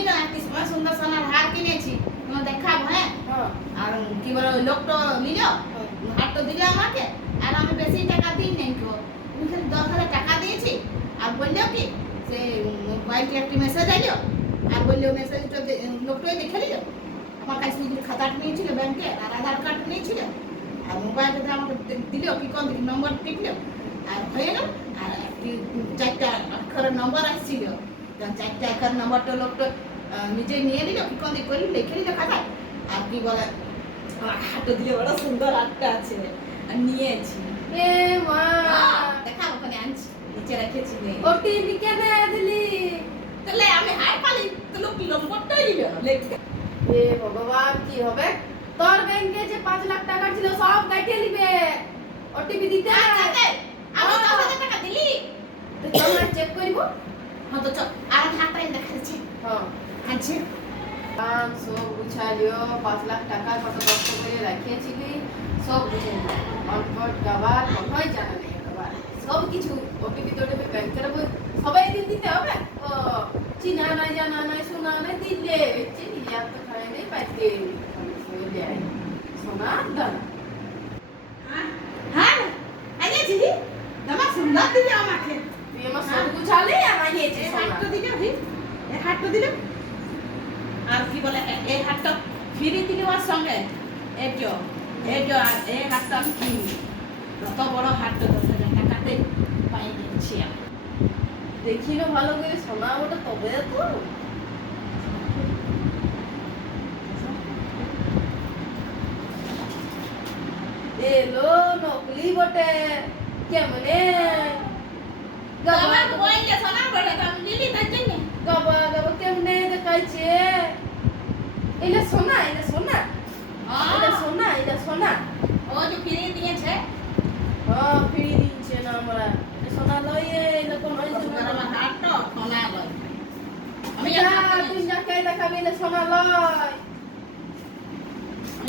আমি না একটি সময় সুন্দর সোনার হার কিনেছি, তোমার দেখাবো। হ্যাঁ, আর কি বলো, লোকটা নিল, হারটা দিলে আমাকে, আর আমি বেশি টাকা দিই নাই কেউ, আমি খালি 10,000 টাকা দিয়েছি। আর বললো কি সে মোবাইলটি একটি মেসেজ আইলো, আর বললো মেসেজটা লোকটাই দেখে নিল। আমার কাছে নিজের খাতাটা নিয়েছিল ব্যাংকে, আর আধার কার্ড নিয়েছিল, আর মোবাইলটা আমাকে দিল, কি কোন নম্বর টিপলো, আর হয়ে গেল। আর একটি 4টা অক্ষরের নম্বর আসছিল, 4টা অক্ষরের নম্বরটা লোকটা নিজে নিয়ে নিল, কি কোন করে লিখে নিল খাতায়। আর কি বলে, আমার হাতটা দিলে বড় সুন্দর হাতটা আছে, আর নিয়েছি। এ মা, দেখা ওখানে আনছি, নিচে রেখেছি। ওটিপি কেন দিলি? তাহলে আমি হাই পালি, তো লোক নম্বরটাই দিল লেখে। এ ভগবান, কি হবে? তোর ব্যাংকে যে 5 লাখ টাকা ছিল সব কাটিয়ে নিবে। ওটিপি দিতে হবে। আমি 10,000 টাকা দিলি, তো তোমার চেক করিব। হ্যাঁ তো চল, আর হাতটা দেখা যাচ্ছে। হ্যাঁ, আনছি। সব গুছালিও। 5 লাখ টাকা কত কষ্ট করে রাখিয়েছিলি, সব বুঝে নিল। অনপট গাবার কথাই জানা নেই একেবারে। সব কিছু ওটিপি টোটিপি ব্যাংকের বই সবাই দিন দিতে হবে। ও চিনা নাই, জানা নাই, শোনা নাই, দিলে চিনি আর তো খাই নেই পাইতে সোনা দানা। হ্যাঁ, আনিয়েছি। দামা সুন্দর দিলে আমাকে। তুই আমার সব গুছালে আমার নিয়েছিস এই সোনা। হাতটা দিলে, এই হাতটা দিলে। আর কি বলে, এই হাতটা ফিরে দিলে ওর সঙ্গে। এই যে, আর এই হাতটা আমি কিনি। যত বড় হাতটা 10,000 টাকাতে পাই দিচ্ছি আমি। দেখি না ভালো করে সোনা, ওটা তবে তো এলো নকলি বটে কেমনে আমার বইলে সোনা বড় দাম দিলি তার জন্য। গাবা গাবা কেমনে দেখাইছে। এটা সোনা, এটা সোনা, এটা সোনা, এটা সোনা। ও যে ফিরে দিয়েছে, হ্যাঁ, ফিরি দিচ্ছে না আমরা। সোনা লইয়ে এটা কোন হইছে না। আমার হাতটা সোনা লয়। আমি তুই যাকে দেখাবি এটা সোনা লয়।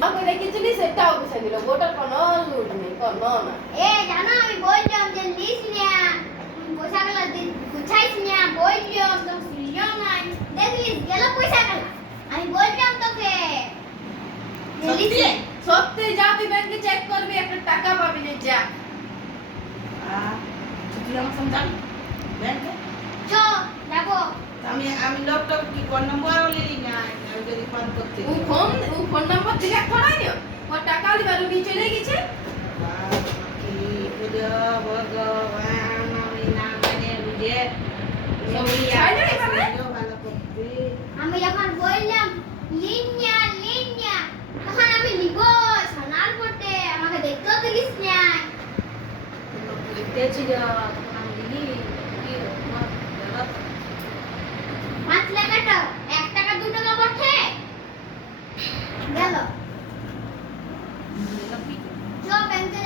আমাকে রেখেছিলি সেটাও বুঝে দিল। ওটা কোনো লুট নেই, কোনো না। জানো আমি বললাম যে লিস নিয়া পয়সাগুলো গুছাইছ নিয়া বললাম তো শুনলাম না, দেখলিস গেল পয়সাগুলো। আমি বললাম তোকে সত্যি? সত্যি যা, তুই ব্যাংকে চেক করবি, একটা টাকা পাবি না যা। তুই আমার সঙ্গে যাবি ব্যাংকে? চ যাবো। আমি লোকটা কি কোন নম্বরও লিলি না, আমি যদি ফোন করতে। ও ফোন নাম্বার দিলে করাই নিও। ও টাকা লিবার নিয়ে চলে গেছে। কি বুঝো ভগবান, আমি না মানে বুঝে সবই ছাই নাই মানে? ভালো করতে। আমি যখন বললাম লিনিয়া তখন আমি লিব সোনার পটে, আমাকে দেখতেও দিলিস না। দেখতেছি তখন আমি দিলি কি তোমার দাদা 5 টাকাটা 1 টাকা 2 টাকা বটে গেল। চ ব্যাংকে